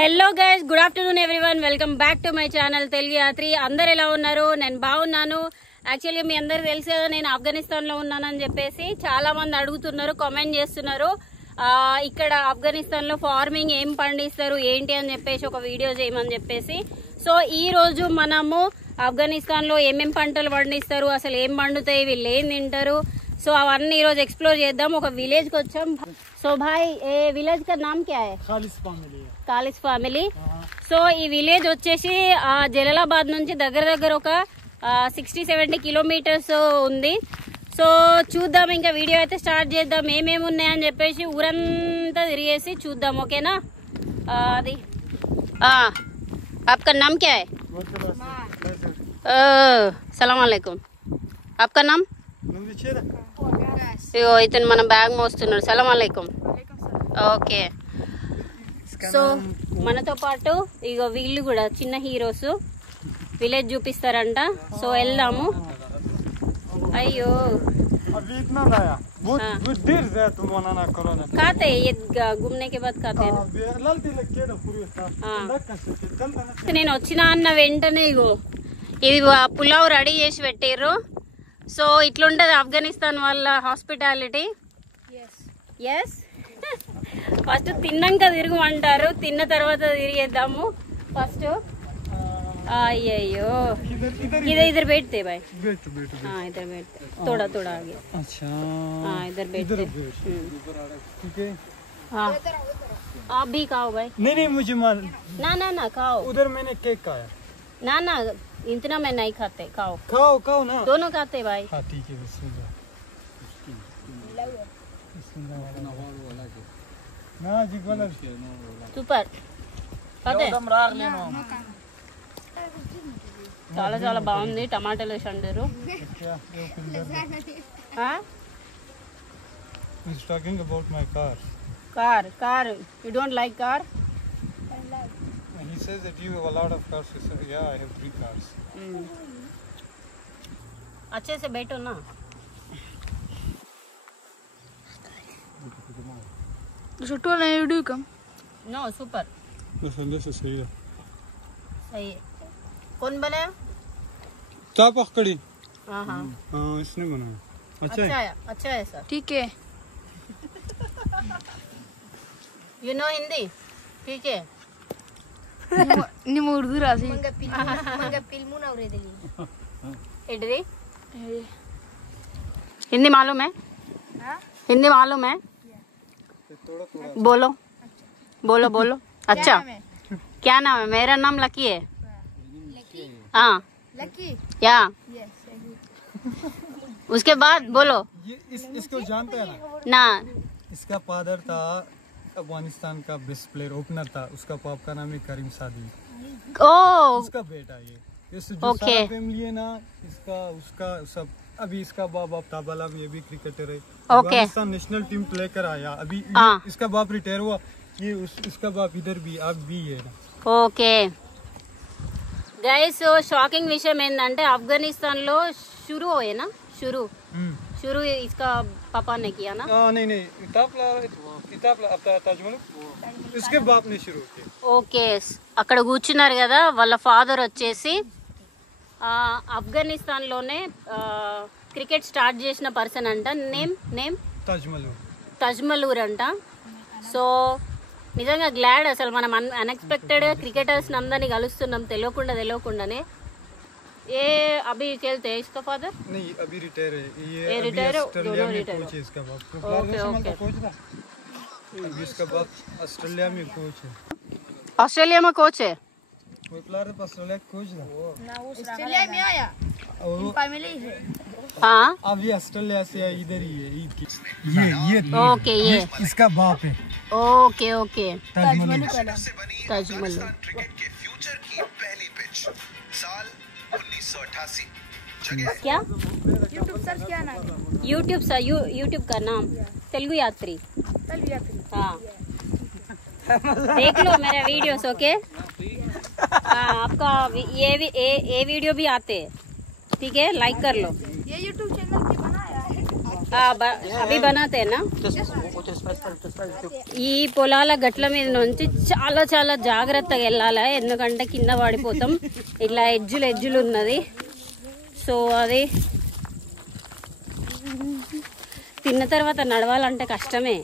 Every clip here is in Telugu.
Hello guys, good afternoon everyone. Welcome back to my channel Telugu Yatri. అందరు ఎలా ఉన్నారు? నేను బాగున్నాను. యాక్చువల్లీ మీ అందరికి తెలుసు కదా, నేను ఆఫ్ఘనిస్తాన్ లో ఉన్నానని చెప్పేసి చాలా మంది అడుగుతున్నారు, కామెంట్ చేస్తున్నారు. ఇక్కడ ఆఫ్ఘనిస్తాన్ లో ఫార్మింగ్ ఏం పండిస్తారు ఏంటి అని చెప్పేసి ఒక వీడియో చేయమని చెప్పేసి. సో ఈ రోజు మనము ఆఫ్ఘనిస్తాన్ లో ఏమేం పంటలు పండిస్తారు, అసలు ఏం పండుతాయి, వీళ్ళు ఏం తింటారు, సో అవన్నీ ఈ రోజు ఎక్స్ప్లోర్ చేద్దాం. ఒక విలేజ్ కి వచ్చాం. సో భాయ్, ఏ విలేజ్ కా నామ్ క్యా హై? కాలిస్ ఫ్యామిలీ. సో ఈ విలేజ్ వచ్చేసి జలాలాబాద్ నుంచి దగ్గర ఒక 60-70 కిలోమీటర్స్ ఉంది. సో చూద్దాం, ఇంకా వీడియో అయితే స్టార్ట్ చేద్దాం. ఏమేమి ఉన్నాయని చెప్పేసి ఊరంతా తిరిగేసి చూద్దాం, ఓకేనా? అది आपका नाम क्या है? సలాం అలైకుం. आपका नाम? ఇగో ఇతను మన బ్యాగ్ మోస్తున్నాడు. సలాం అలైకుం. ఓకే. సో మనతో పాటు ఇగో వీళ్ళు కూడా చిన్న హీరోస్ విలేజ్ చూపిస్తారంట. సో వెళ్దాము. అయ్యో खाते ये घूमने के बाद खाते हैं. నేను వచ్చిన అన్న వెంటనే ఇగో ఇది పులావ్ రెడీ చేసి పెట్టారు. సో ఇట్లుంటది ఆఫ్ఘనిస్తాన్ వాళ్ళ హాస్పిటాలిటీ. ఎస్, ఫస్ట్ తిన్నాక తిరగమంటారు, తిన్న తర్వాత తిరిగేద్దాము. ఫస్ట్ అయ్యో इधर बैठते भाई. हाँ इधर बैठते, थोड़ा थोड़ा आगे. अच्छा हाँ इधर बैठते. ठीक है. हाँ आप भी खाओ भाई. नहीं मुझे ना खाओ. उधर मैंने केक खाया. ना इतना मैं नहीं खाते. खाओ ना. दोनों खाते भाई. हाँ ठीक है. बिस्मिल्लाह. ना जी गलत. సూపర్. అదే చాలా చాలా బాగుంది. టమాటాలు వేసి వండారు. He's talking about my car. Car. You don't like car? He says that you have a lot of cars. He said, yeah, I have 3 cars. अच्छे से बैठो ना. छोटू ने वीडियो कम. No, super. बस सही है. सही है. कौन बनाया? ताप अखड़ी. हाँ इसने बनाया. अच्छा है सर. ठीक है. You know Hindi? ठीक है. ನಿಮ್ಮ ಉರ್ದು ರಾಸಿ मंगा फिल्मू ना उरे दिली. इडली. हिंदी मालूम है? हिंदी मालूम है? बोलो. अच्छा, क्या नाम है? मेरा नाम लकी है. हाँ लकी. या उसके बाद बोलो. इसको जानते हैं ना? इसका फादर था अफगानिस्तान का बेस्ट प्लेयर, ओपनर था. उसका पाप का नाम है करीम सादी. ओ उसका बेटा ये जो ओके. सारा फैमिली है ना, इसका उसका सब. अभी इसका बाप ताबाला में, ये भी क्रिकेटर है. ओके. अफगानिस्तान नेशनल टीम लेकर आया. अभी इसका बाप रिटायर हुआ. ये इसका बाप इधर भी आप भी है ना. ఓకే గైస్, షాకింగ్ విషయం ఏంటంటే ఆఫ్ఘనిస్తాన్ లో షురూ होएना शुरू इसका पापा ने किया ना. नहीं इसके बाप ने शुरू किया. ఓకే, అక్కడ కూర్చున్నారు కదా, వాళ్ళ ఫాదర్ వచ్చేసి ఆఫ్ఘనిస్తాన్ లోనే క్రికెట్ స్టార్ట్ చేసిన పర్సన్ అంట. నేమ్ తజ్మలూర్ అంట. సో నిజంగా గ్లాడ్, అసలు మనం అన్ఎక్స్పెక్టెడ్ గా క్రికెటర్స్ అందరినీ కలుస్తున్నాం తెలియకుండానే. ఏ అభి खेलते इसका फादर? नहीं अभी रिटायर है. ये रिटायर है, दोनों रिटायर कोच है इसका बाप. ओके. अभी इसका बाप ऑस्ट्रेलिया में कोच है. ऑस्ट्रेलिया में कोच है. वो प्लेयर ऑस्ट्रेलिया कोच था. ऑस्ट्रेलिया में आया. फैमिली है. हाँ अभी ऑस्ट्रेलिया से इधर ही है. ये ओके, ये इसका बाप है. ओके तजमल क्रिकेट के फ्यूचर की पहली पिच साल 1988. क्या? यूट्यूब सर्च किया ना. यूट्यूब का नाम तेलुगु यात्री. हाँ देख लो मेरा वीडियोस. ओके. हाँ आपका ये वीडियो भी आते हैं, ठीक है, लाइक कर लो. ये यूट्यूब चैनल भी बनाया है. अभी बनाते हैं ना. ఈ పొలాల గట్ల మీద నుంచి చాలా చాలా జాగ్రత్తగా వెళ్ళాలి, ఎందుకంటే కింద పడిపోతాం. ఇట్లా ఎజ్జులు ఉన్నది. సో అది తిన్న తర్వాత నడవాలంటే కష్టమే,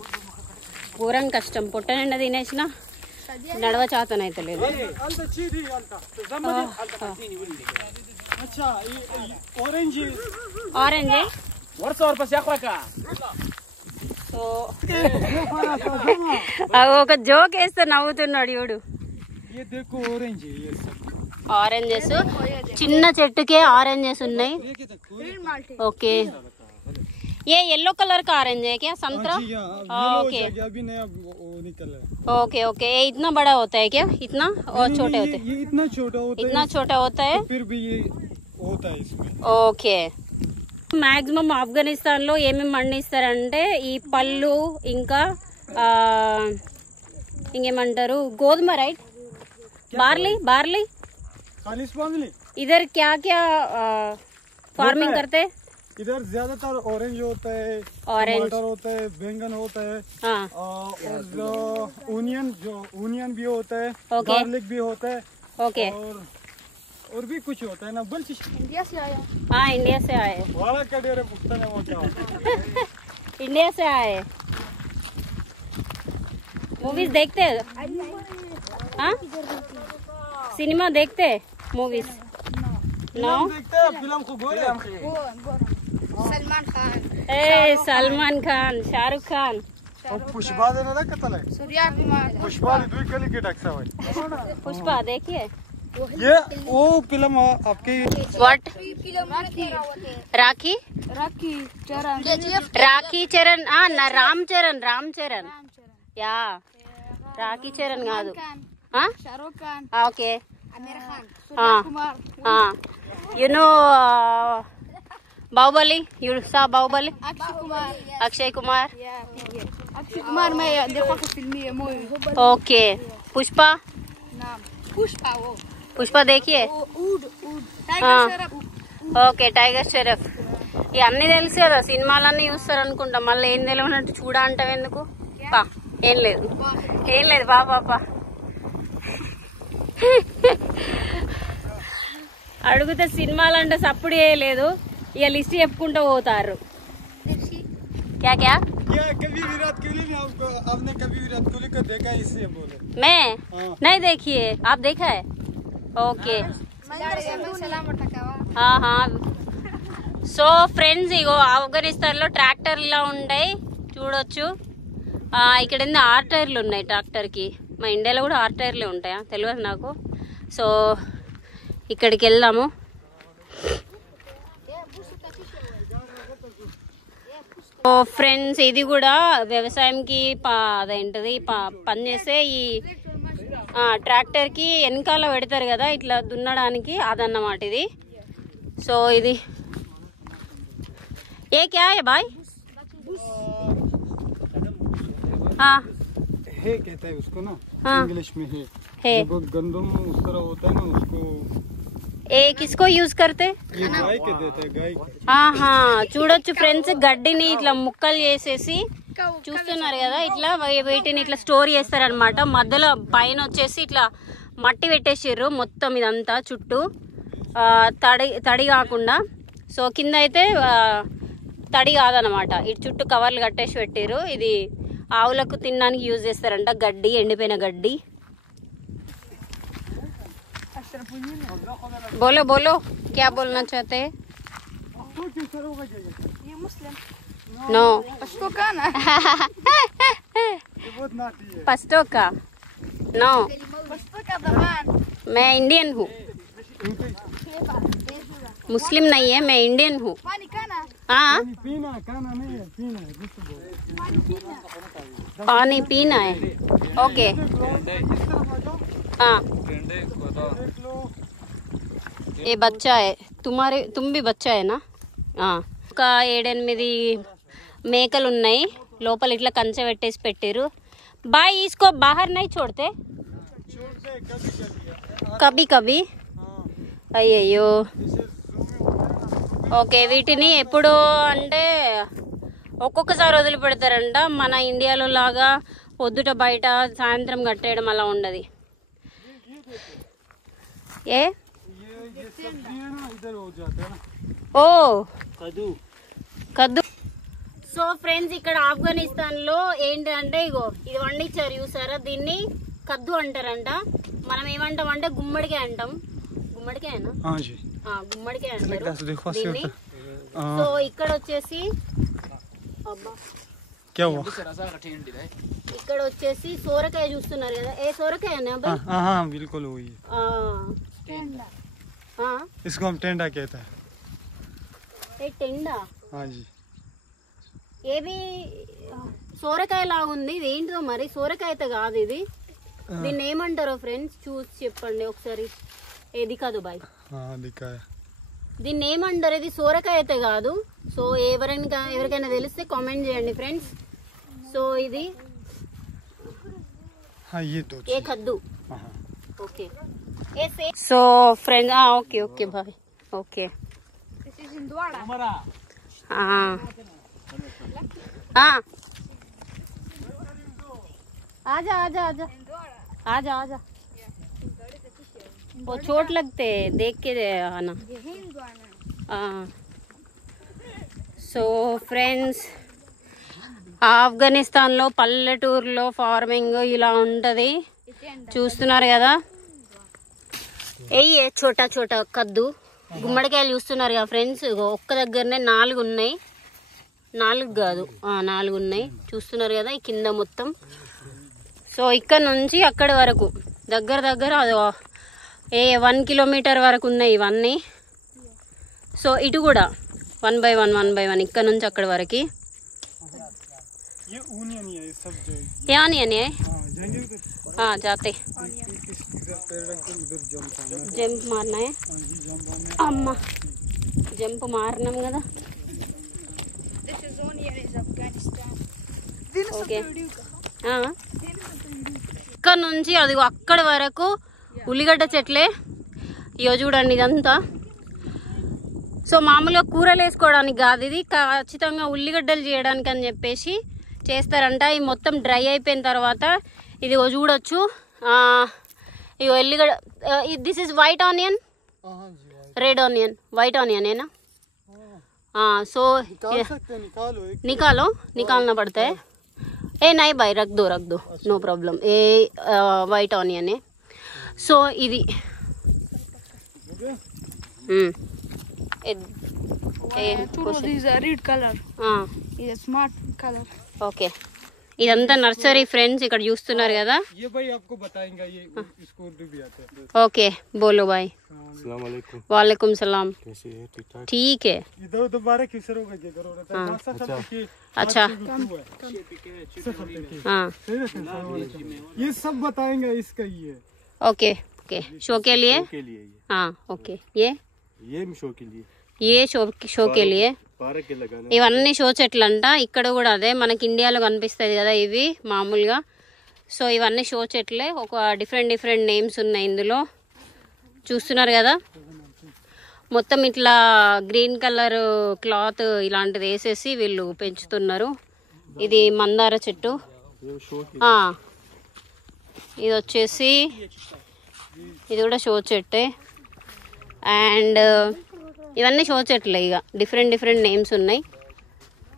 ఘోరం కష్టం. పొట్ట నిండా తినేసిన నడవ చాతనైతే లేదు. ఆరెంజ్ సో ఒక జోక్ వేస్తే నవ్వుతున్నాడు చూడు. ఆరెంజెస్ చిన్న చెట్టుకే ఆరెంజెస్ ఉన్నాయి. ఓకే ये येलो कलर का ऑरेंज है क्या? संतरा? Okay okay okay. ये इतना बड़ा होता है क्या? इतना और छोटे होते हैं? ये इतना छोटा होता है, फिर भी ये होता है इसमें. ఓకే. మాక్సిమం ఆఫ్ఘనిస్తాన్ లో ఏమేమి పండిస్తారంటే ఈ పళ్ళు, ఇంకా ఇంకేమంటారు గోధుమ, రైట్? బార్లీ. ఇधर क्या क्या फार्मिंग करते हैं? इधर ज्यादातर ऑरेंज होता है, टमाटर होता है, बैंगन होता है, और ओनियन भी होता है, गार्लिक भी होता है. ओके. और भी कुछ होता है ना. बल्कि इंडिया से आया. हाँ इंडिया से आए. वाला क्या डेरे पुख्ता ने वो क्या इंडिया से आए. मूवीज देखते हैं? हाँ सिनेमा देखते हैं? मूवीज नो देखते हैं. फिल्म को बोले सलमान खान. सलमान खान, शाहरुख खान, पुष्पा देने ना कतल है. सूर्या कुमार. पुष्पा दुई कली के टैक्स है. पुष्पा देखिए. ये वो फिल्म आपकी व्हाट? राखी चरण. రాఖీ చరణ్. రామ్ చరణ్ యా, రాఖీ చరణ్ కాదు. Shahrukh Khan. Okay. Aamir Khan. Surya Kumar. You know Baahubali, you saw Baahubali? Akshay Akshay Kumar. Kumar. Akshay Kumar में देखो कि फिल्मी है मूवी. ओके. पुष्पा नाम पुष्पा. वो पुष्पा देखिए. ऊड टाइगर शेरफ. ఓకే టైగర్ షెరఫ్. ఇవన్నీ తెలుసు కదా, సినిమాలన్నీ చూస్తారు అనుకుంటా. మళ్ళీ ఏం తెలియనట్టు చూడ అంటావు ఎందుకు? పా ఏం లేదు పాపా. అడిగితే సినిమాలంటే సప్పుడు చేయలేదు, ఇక లిస్ట్ చెప్పుకుంటూ పోతారు. क्या क्या? कभी विराट कोहली ने आपने कभी विराट कोहली को देखा है इसलिए बोले. मैं नहीं देखिए, आप देखा है? ओके. సో ఫ్రెండ్స్ ఇగో ఆఫ్ఘనిస్తాన్ లో ట్రాక్టర్ ఇలా ఉంటాయి చూడొచ్చు. ఇక్కడ ఆర్ టైర్లు ఉన్నాయి ట్రాక్టర్ కి. మా ఇండియాలో కూడా ఆర్ టైర్లే ఉంటాయా తెలియదు నాకు. సో ఇక్కడికి వెళ్దాము. ఫ్రెండ్స్ ఇది కూడా వ్యవసాయంకి అదేంటది పనిచేసే ఈ ట్రాక్టర్ కి వెనకాల పెడతారు కదా ఇట్లా దున్నడానికి, అదన్నమాట ఇది. సో ఇది ఏ క్యా హై భాయ్? है कहता है उसको ना, इंग्लिश में है. वो गंदम उस तरह होता है ना, उसको ఏ కిస్కో యూజ్ करते? ये गाय के देते हैं, गाय के. ఆహా చూడొచ్చు ఫ్రెండ్స్, గడ్డిని ఇట్లా ముక్కలు చేసేసి చూస్తున్నారు కదా, ఇట్లా వీటిని ఇట్లా స్టోర్ చేస్తారనమాట. మధ్యలో పైన వచ్చేసి ఇట్లా మట్టి పెట్టేసిర్రు మొత్తం ఇదంతా చుట్టూ, తడి కాకుండా. సో కింద అయితే తడి కాదనమాట, ఇటు చుట్టూ కవర్లు కట్టేసి పెట్టిర్రు. ఇది ఆవులకు తినడానికి యూజ్ చేస్తారంట, గడ్డి, ఎండిపోయిన గడ్డి. बोलो बोलो क्या बोलना चाहते हैं? ये मुस्लिम. नो पश्तो का ना. पश्तो का नो. पश्तो का जबान. मैं इंडियन हूँ, मुस्लिम नहीं है, मैं इंडियन हूँ. पानी का ना. हाँ पीना खाना नहीं है, पीना है. पानी पीना है. ओके. हाँ ये बच्चा है, तुम भी बच्चा है ना. ఒక 7-8 మేకలు ఉన్నాయి లోపల, ఇట్లా కంచె పెట్టేసి పెట్టారు. బాయ్ इसको बाहर नहीं छोड़ते कभी कभी. అయ్యయ్యో. ఓకే వీటిని ఎప్పుడు అంటే ఒక్కొక్కసారి వదిలిపెడతారంట. మన ఇండియాలో లాగా పొద్దుట బయట సాయంత్రం కట్టేయడం అలా ఉండదు. ఏ ఓ కద్దు. సో ఫ్రెండ్స్, ఇక్కడ ఆఫ్ఘనిస్తాన్ లో ఏంటంటే ఇగో ఇది వండించారు చూసారా, దీన్ని కద్దు అంటారంట. మనం ఏమంటాం అంటే గుమ్మడికాయ అంటాం. గుమ్మడికాయనా? గుమ్మడికాయ అంటారు దీన్ని. సో ఇక్కడ వచ్చేసి ఇక్కడ వచ్చేసి సోరకాయ చూస్తున్నారు కదా. ఏ సోరకాయ बिल्कुल वही इसको हम टेंडा कहते हैं. టెండా ఏవి సోరకాయ లాగా ఉంది. ఇది ఏంటో మరి, సోరకాయ అయితే కాదు ఇది. దీన్ని ఏమంటారో ఫ్రెండ్స్ చూసి చెప్పండి ఒకసారి. ఏది కాదు బాయ్, దీన్ని ఏమంటారు? ఇది సోరకాయ అయితే కాదు. సో ఎవరికైనా తెలిస్తే కామెంట్ చేయండి ఫ్రెండ్స్. సో ఇది ఏ కద్దు. Okay. So friend okay okay bye. Okay. आजा आजा आजा आजा आजा. वो चोट लगते देख के आना. సో ఫ్రెండ్స్, ఆఫ్ఘనిస్తాన్లో పల్లెటూరులో ఫార్మింగ్ ఇలా ఉంటుంది. చూస్తున్నారు కదా. ఏ చోటా చోటా కద్దు గుమ్మడికాయలు చూస్తున్నారు కదా ఫ్రెండ్స్. ఒక్క దగ్గరనే 4 ఉన్నాయి. 4 కాదు 4 ఉన్నాయి. చూస్తున్నారు కదా ఈ కింద మొత్తం. సో ఇక్కడ నుంచి అక్కడి వరకు దగ్గర దగ్గర అది 1 కిలోమీటర్ వరకు ఉన్నాయి ఇవన్నీ. సో ఇటు కూడా 1 by 1 ఇక్కడ నుంచి అక్కడి వరకు. जाते జంప్ మారినాయి. అమ్మ జంప్ మారినాం కదా. ఓకే. ఇక్కడ నుంచి అది అక్కడి వరకు ఉల్లిగడ్డ చెట్లే. ఇయో చూడండి ఇదంతా. సో మామూలుగా కూరలు వేసుకోవడానికి కాదు, ఇది ఖచ్చితంగా ఉల్లిగడ్డలు చేయడానికి అని చెప్పేసి చేస్తారంట. ఈ మొత్తం డ్రై అయిపోయిన తర్వాత ఇది చూడొచ్చు. ఇగో ఉల్లిగడ్డ. This is white onion, red onion, white onion है ना. सो निकालना पड़ता है. ए नहीं भाई रख दो नो प्रॉब्लम. ये वाइट ऑनियन है. सो ఇది रेड कलर ఇది స్మార్ట్ కలర్. ఓకే. ఇదంతా నర్సరీ ఫ్రెండ్స్. ఇక్కడ చూస్తున్నారు కదా. ये भाई आपको बताएंगे, ये इसको उर्दू भी आता है. ओके बोलो भाई. अस्सलाम वालेकुम. वालेकुम सलाम. कैसे है? ठीक ठाक. ठीक है. इधर दोबारा किसरो का जगह रहता है. अच्छा. हाँ ये सब बताएंगे इसका. ये ओके ओके. शो के लिए. हाँ ओके. ये शो के लिए. ये शो के लिए. पार्क के लगाना. ఇవన్నీ షో చెట్లు అంట. ఇక్కడ కూడా అదే మనకి ఇండియాలో కనిపిస్తుంది కదా ఇవి మామూలుగా. సో ఇవన్నీ షో చెట్లే. ఒక డిఫరెంట్ నేమ్స్ ఉన్నాయి ఇందులో. చూస్తున్నారు కదా. మొత్తం ఇట్లా గ్రీన్ కలర్ క్లాత్ ఇలాంటిది వేసేసి వీళ్ళు పెంచుతున్నారు. ఇది మందార చెట్టు. ఇది వచ్చేసి ఇది కూడా షో చెట్టే. అండ్ ఇవన్నీ షో చెట్లే. ఇక డిఫరెంట్ నేమ్స్ ఉన్నాయి.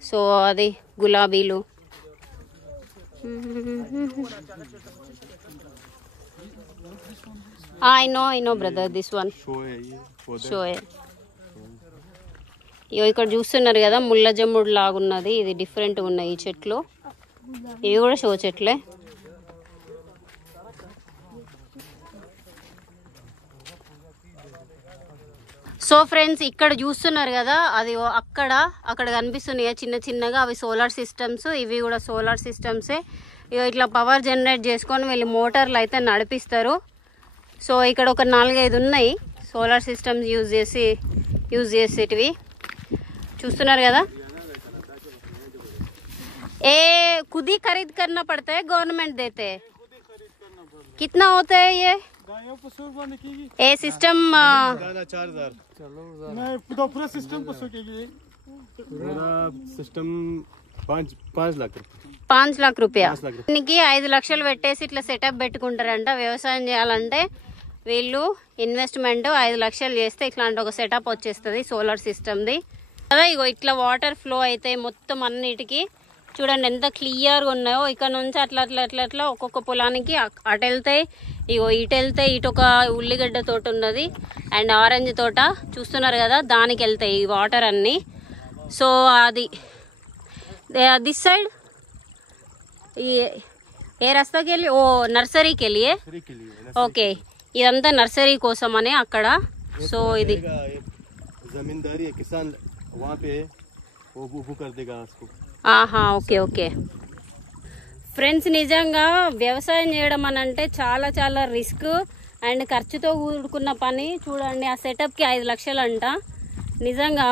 సో అది గులాబీలు. I know brother this one show. ఇక్కడ చూస్తున్నారు కదా ముళ్ళ జమ్ముడు లాగున్నది. ఇది డిఫరెంట్ ఉన్నాయి ఈ చెట్లు. ఇవి కూడా షో చెట్లే. సో ఫ్రెండ్స్, ఇక్కడ చూస్తున్నారు కదా అది అక్కడ కనిపిస్తున్నాయి చిన్నగా. అవి సోలార్ సిస్టమ్స్. ఇవి కూడా సోలార్ సిస్టమ్సే. ఇట్లా పవర్ జనరేట్ చేసుకొని వీళ్ళు మోటార్లు అయితే నడిపిస్తారు. సో ఇక్కడ ఒక 4-5 ఉన్నాయి సోలార్ సిస్టమ్స్ యూజ్ చేసేటివి. చూస్తున్నారు కదా. ఏ खुद ही खरीद करना पड़ता है, गवर्नमेंट देते हैं. कितना होता है ये सिस्टम? 4000. पूरा सिस्टम को सोचेगी. पूरा सिस्टम 5 लाख रुपए 5 लाख రూపాయ 5 लाख रुपए దీనికి 5 లక్షలు పెట్టేసి ఇట్లా సెటప్ పెట్టుకుంటారంట. వ్యవసాయం చేయాలంటే వీళ్ళు ఇన్వెస్ట్మెంట్ 5 లక్షలు చేస్తే ఇట్లాంటి ఒక సెటప్ వచ్చేస్తుంది సోలార్ సిస్టమ్ది కదా. ఇగో ఇట్లా వాటర్ ఫ్లో అయితే మొత్తం అన్నిటికీ చూడండి ఎంత క్లియర్గా ఉన్నాయో. ఇక్కడ నుంచి అట్లా అట్లా అట్లా అట్లా ఒక్కొక్క పొలానికి అటు వెళ్తాయి. ఇగో ఇటు వెళ్తాయి. ఇటు ఒక ఉల్లిగడ్డ తోట ఉన్నది అండ్ ఆరెంజ్ తోట చూస్తున్నారు కదా, దానికి వెళ్తాయి ఈ వాటర్ అన్నీ. సో అది దిస్ సైడ్ ఏ రస్తాకి వెళ్ళి ఓ నర్సరీకి వెళ్ళి ఓకే, ఇదంతా నర్సరీ కోసం అని అక్కడ. సో ఇది जमींदारी है किसान वहाँ पे वो कर देगा उसको. ఆహా ఓకే ఓకే. ఫ్రెండ్స్ నిజంగా వ్యవసాయం చేయడం అని అంటే చాలా చాలా రిస్క్ అండ్ ఖర్చుతో కూడుకున్న పని. చూడండి ఆ సెటప్కి 5 లక్షలు అంట. నిజంగా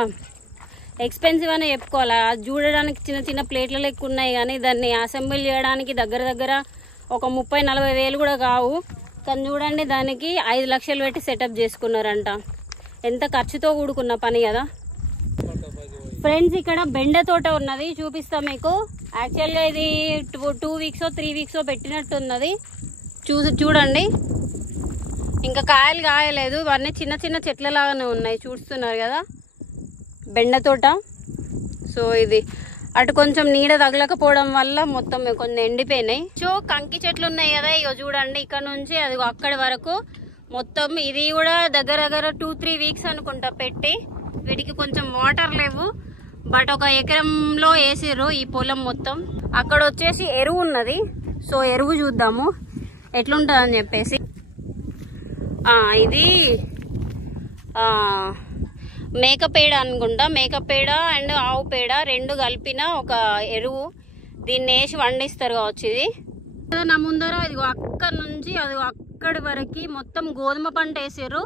ఎక్స్పెన్సివ్ అనే చెప్పుకోవాలి. అది చూడడానికి చిన్న చిన్న ప్లేట్ల లెక్క ఉన్నాయి కానీ దాన్ని అసెంబ్లీ చేయడానికి దగ్గర దగ్గర ఒక 30-40 వేలు కూడా కావు. కానీ చూడండి దానికి 5 లక్షలు పెట్టి సెటప్ చేసుకున్నారంట. ఎంత ఖర్చుతో కూడుకున్న పని కదా ఫ్రెండ్స్. ఇక్కడ బెండ తోట ఉన్నది, చూపిస్తా మీకు. యాక్చువల్గా ఇది 2 వీక్స్ 3 వీక్స్ పెట్టినట్టు ఉన్నది. చూడండి ఇంకా కాయలు కాయలేదు, ఇవన్నీ చిన్న చిన్న చెట్ల లాగానే ఉన్నాయి చూస్తున్నారు కదా బెండ తోట. సో ఇది అటు కొంచెం నీడ తగలకపోవడం వల్ల మొత్తం కొన్ని ఎండిపోయినాయి. సో కంకి చెట్లు ఉన్నాయి కదా, ఇక చూడండి ఇక్కడ నుంచి అది అక్కడి వరకు మొత్తం. ఇది కూడా దగ్గర దగ్గర 2-3 వీక్స్ అనుకుంటా పెట్టి. వీటికి కొంచెం వాటర్ లేవు, బట్ ఒక ఎకరంలో వేసిర్రు ఈ పొలం మొత్తం. అక్కడ వచ్చేసి ఎరువు ఉన్నది. సో ఎరువు చూద్దాము ఎట్లుంటుంది అని చెప్పేసి. ఇది మేకపేడ అనుకుంటా. మేకపేడ అండ్ ఆవు పేడ 2 కలిపిన ఒక ఎరువు. దీన్ని వేసి వండిస్తారు కావచ్చు. ఇది నా ముందర ఇది అక్కడి నుంచి అది అక్కడి వరకు మొత్తం గోధుమ పంట వేసారు.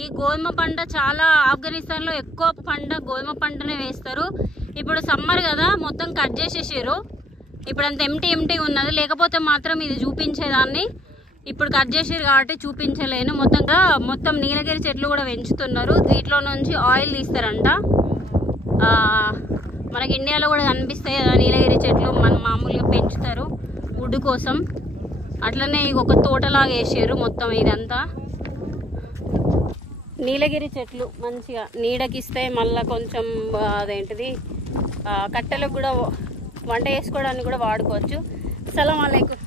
ఈ గోధుమ పంట చాలా ఆఫ్ఘనిస్తాన్లో ఎక్కువ పంట గోధుమ పంటనే వేస్తారు. ఇప్పుడు సమ్మర్ కదా మొత్తం కట్ చేసేసారు. ఇప్పుడు అంత ఎంటీ ఉన్నది, లేకపోతే మాత్రం ఇది చూపించేదాన్ని. ఇప్పుడు కట్ చేసారు కాబట్టి చూపించలేను. మొత్తం నీలగిరి చెట్లు కూడా పెంచుతున్నారు. వీటిలో నుంచి ఆయిల్ తీస్తారంట. మనకి ఇండియాలో కూడా కనిపిస్తాయి కదా నీలగిరి చెట్లు, మనం మామూలుగా పెంచుతారు వుడ్ కోసం. అట్లనే ఒక తోటలాగా వేసారు మొత్తం. ఇదంతా నీలగిరి చెట్లు మంచిగా నీడకిస్తాయి. మళ్ళీ కొంచెం అదేంటిది కట్టెలకు కూడా వంట చేసుకోవడానికి కూడా వాడుకోవచ్చు. సలాం అలైకుం.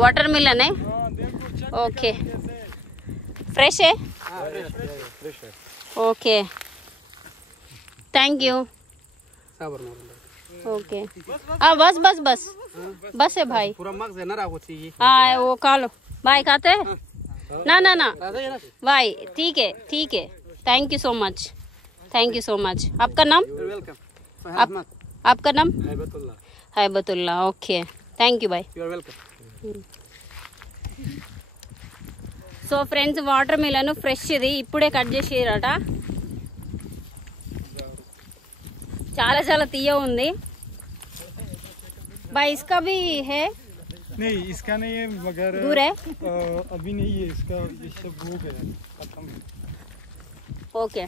వాటర్ మిలన్ है ओके फ्रेश है ओके थैंक यू ओके बस बस बस बस है भाई वो खा लो भाई खाते हैं ना ना ना भाई ठीक है थैंक यू सो मच आपका नाम आपका नाम हैबतुल्ला ओके थैंक यू भाई so friends water melon fresh ఇది ఇప్పుడే కట్ చేసిరట. చాలా చాలా తీయ ఉంది. भाई इसका भी है नहीं, इसका नहीं है मगर दूर है अभी नहीं है इसका, ये सब हो गया खत्म. ఓకే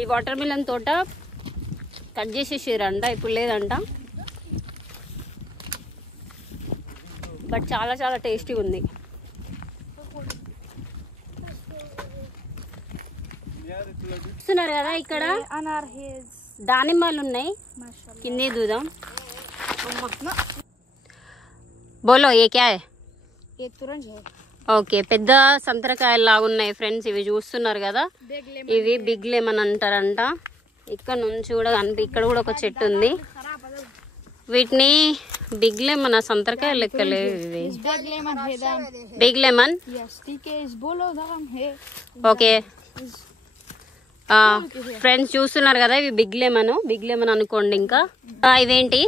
ఈ వాటర్ మిలన్ తోట కట్ చేసేసిరంట, ఇప్పుడు లేదంట. బట్ చాలా చాలా టేస్టీ ఉంది. చూస్తున్నారు కదా ఇక్కడ దానిమ్మలు ఉన్నాయి. కింద దూదాం. బోలో ఏ క్యా హై? ఓకే పెద్ద సంతరకాయలు లాగా ఉన్నాయి ఫ్రెండ్స్. ఇవి చూస్తున్నారు కదా, ఇవి బిగ్ లెమన్ అంటారంట. ఇక్కడ నుంచి కూడా ఇక్కడ కూడా ఒక చెట్టు ఉంది. వీటిని బిగ్ లెమన్ సంతరకాయ లెక్కలేదు. ఇవి బిగ్ లెమన్ ఓకే ఫ్రెండ్స్ చూస్తున్నారు కదా, ఇవి బిగ్ లెమన్ అనుకోండి. ఇంకా ఇవేంటి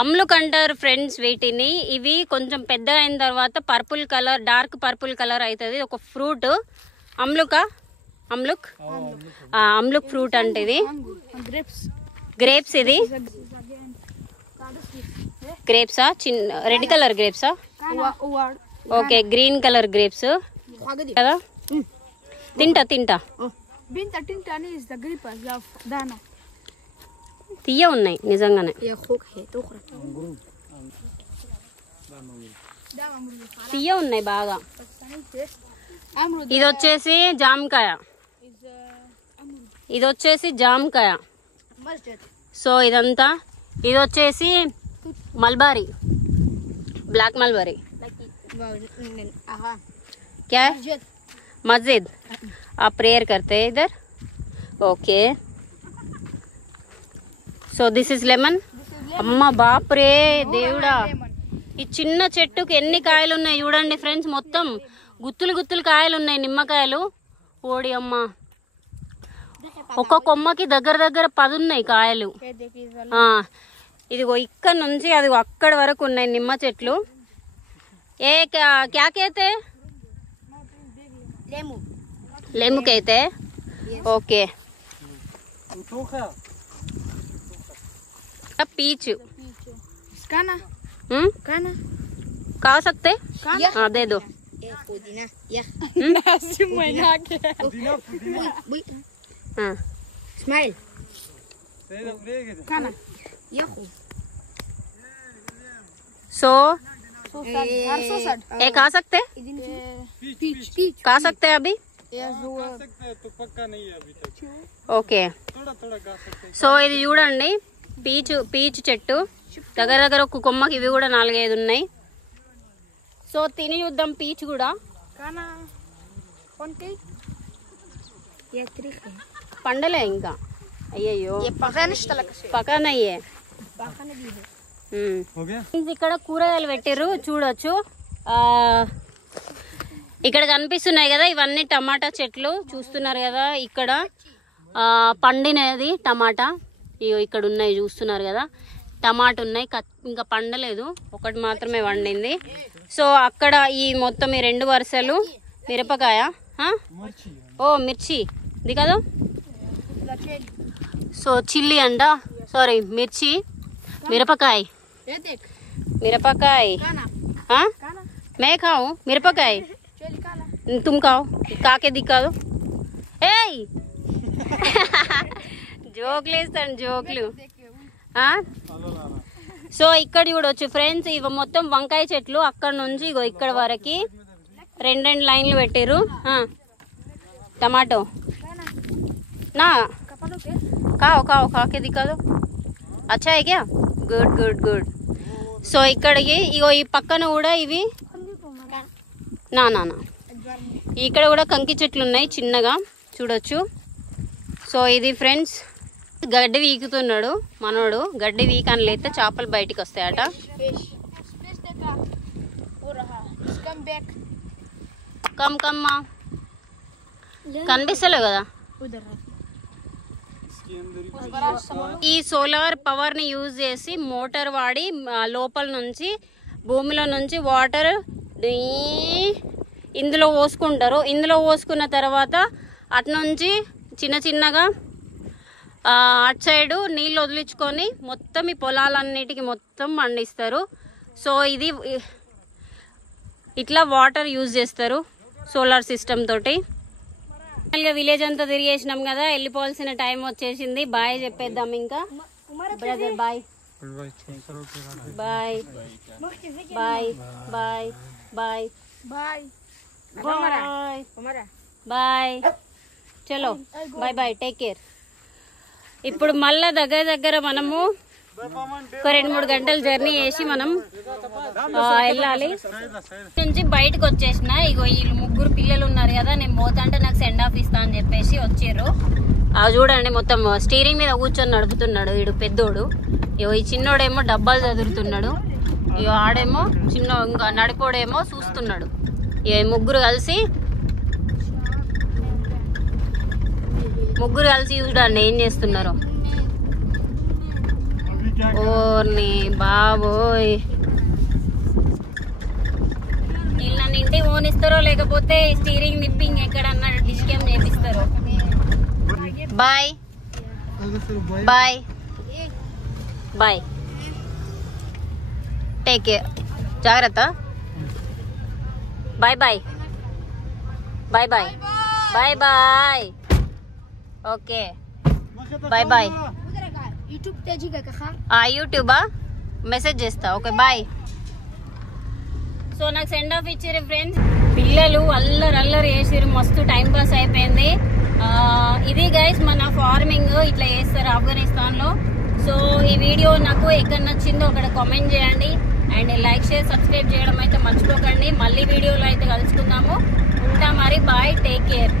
అమ్లుక్ అంటారు ఫ్రెండ్స్ వీటిని. ఇవి కొంచెం పెద్ద అయిన తర్వాత purple colour, dark purple colour అవుతుంది. ఒక ఫ్రూట్ అమ్లుక్ ఫ్రూట్ అంటే ఇది గ్రేప్స్. ఇది గ్రేప్సా? చిన్న రెడ్ కలర్ గ్రేప్సా? ఓకే గ్రీన్ కలర్ గ్రేప్స్ కదా. తింటా Bin 13 tani is the grip of Dana. తీయ ఉన్నాయి నిజంగానే. Ya khok hai to khra. తీయ ఉన్నాయి బాగా. Amrud ఇది వచ్చేసి జామకాయ, ఇది వచ్చేసి జామకాయ. masjid. సో ఇదంతా ఇది వచ్చేసి మల్బరీ, బ్లాక్ మల్బరీ. Aha. क्या है? मस्जिद. आप प्रेयर करते हैं इधर? Okay. So this is lemon. అమ్మ బాప్రే దేవుడా, ఈ చిన్న చెట్టుకి ఎన్ని కాయలు ఉన్నాయి చూడండి ఫ్రెండ్స్. మొత్తం గుత్తులు గుత్తులు కాయలు ఉన్నాయి, నిమ్మకాయలు. ఓడి అమ్మ, ఒక్క కొమ్మకి దగ్గర దగ్గర 10 ఉన్నాయి కాయలు. ఇదిగో ఇక్కడ నుంచి అదిగో అక్కడి వరకు ఉన్నాయి నిమ్మ చెట్లు. ఏ క్యా కేతే? लेमू कहते हैं. ओके. Peach Kana. Kana. खा सकते? हाँ दे दो. Pudina. Ya. हाँ. Smile. Kana. Ya. सो So sad. ये खा सकते? Peach. खा सकते हैं अभी? तो पक्का नहीं है अभी तक, ఓకే. थोड़ा थोड़ा गा सकते हैं. సో ఇది చూడండి పీచు చెట్టు. దగ్గర దగ్గర ఒక కొమ్మకి ఇవి కూడా 4-5 ఉన్నాయి. సో తిని చూద్దాం పీచు కూడా. Kana. Ponte. Ya trick. పండలే ఇంకా. అయ్యయ్యో ये पका नहीं तलक से. పక్కనయ్యే. पका नहीं है. हो गया. ఇక్కడ కూరగాయలు పెట్టిర్రు చూడొచ్చు. ఇక్కడ కనిపిస్తున్నాయి కదా, ఇవన్నీ టమాటా చెట్లు చూస్తున్నారు కదా. ఇక్కడ పండినది టమాటా ఇక్కడ ఉన్నాయి చూస్తున్నారు కదా. టమాటా ఉన్నాయి, ఇంకా పండలేదు, ఒకటి మాత్రమే వండింది. సో అక్కడ ఈ మొత్తం ఈ 2 వరుసలు మిరపకాయ. ఓ మిర్చి ఇది కదా. సో చిల్లీ అంట, సారీ మిర్చి, మిరపకాయ. ये देख. मिरपकाय. Kana. हाँ Kana. मैं खाऊं मिरपकाय? Cheli kana. तुम खाओ, खा के दिखा दो. ఏయ్ జోకులు వేస్తాను జోకులు. సో ఇక్కడ చూడొచ్చు ఫ్రెండ్స్, ఇవి మొత్తం వంకాయ చెట్లు. అక్కడ నుంచి ఇగో ఇక్కడ వరకు 2 లైన్లు పెట్టారు. టమాటో నా खाओ खाओ, खा के दिखा दो. अच्छा है क्या? Good good good. సో ఇక్కడికి ఇగో ఈ పక్కన కూడా ఇవి నా ఇక్కడ కూడా కంకి చెట్లు ఉన్నాయి చిన్నగా చూడొచ్చు. సో ఇది ఫ్రెండ్స్ గడ్డి వీకుతున్నాడు మనోడు. గడ్డి వీకని లేతే చేపలు బయటికి వస్తాయట. Fish देखा. हो रहा. Come back. కమ్మా కనిపిస్తలే కదా. उधर. ఈ సోలార్ పవర్ ని యూజ్ చేసి మోటార్ వాడి లోపల నుంచి భూమిలో నుంచి వాటర్ ఇందులో పోసుకుంటారు. ఇందులో పోసుకున్న తర్వాత అటు నుంచి చిన్న చిన్నగా అటు సైడు నీళ్ళు వదిలించుకొని మొత్తం ఈ పొలాలన్నిటికీ మొత్తం పండిస్తారు. సో ఇది ఇట్లా వాటర్ యూజ్ చేస్తారు సోలార్ సిస్టమ్ తోటి. విలేజ్ అంతా తిరిగేసినాం కదా, వెళ్ళిపోవాల్సిన టైం వచ్చేసింది. బాయ్ చెప్పేద్దాం ఇంకా. Brother bye bye bye bye bye Bye. Bye हमारा. బాయ్. చలో బాయ్ బాయ్, టేక్ కేర్. ఇప్పుడు మళ్ళా దగ్గర మనము ఒక 2-3 గంటలు జర్నీ చేసి మనం వెళ్ళాలి. నుంచి బయటకు వచ్చేసిన. ఇగో వీళ్ళు 3 పిల్లలు ఉన్నారు కదా, నేను పోతాంటే నాకు సెండ్ ఆఫ్ ఇస్తా అని చెప్పేసి వచ్చిర్రు. చూడండి మొత్తం స్టీరింగ్ మీద కూర్చొని నడుపుతున్నాడు వీడు పెద్దోడు. ఇగో ఈ చిన్నోడేమో డబ్బాలు చదువుతున్నాడు. ఇగో ఆడేమో ఇంకా నడిపోడేమో చూస్తున్నాడు. ఇక ముగ్గురు కలిసి చూడండి ఏం చేస్తున్నారు. ఓర్ని బాబోయ్, వీళ్ళు నన్ను ఇంటికి ఓనిస్తారో లేకపోతే స్టీరింగ్ నిప్పింగ్ ఎక్కడన్నా డిస్కేం చేపిస్తారో. Bye bye bye, take care, జాగ్రత్త. Bye bye bye bye bye bye okay bye bye. YouTube పేజీ కదా యూట్యూబా మెసేజ్ చేస్తా. Okay bye. సో నాకు సెండ్ ఆఫ్ ఇచ్చిర్రు ఫ్రెండ్స్. పిల్లలు అల్లరి చేసిర్రు, మస్తు టైం పాస్ అయిపోయింది. ఇది గైస్ మన ఫార్మింగ్ ఇట్లా చేస్తారు ఆఫ్ఘనిస్తాన్ లో. సో ఈ వీడియో నాకు ఎక్కడ నచ్చిందో అక్కడ కామెంట్ చేయండి అండ్ లైక్ షేర్ సబ్స్క్రైబ్ చేయడం అయితే మర్చిపోకండి. మళ్ళీ వీడియోలో అయితే కలుసుకుందాము. ఉంటా మరి, బాయ్, టేక్ కేర్.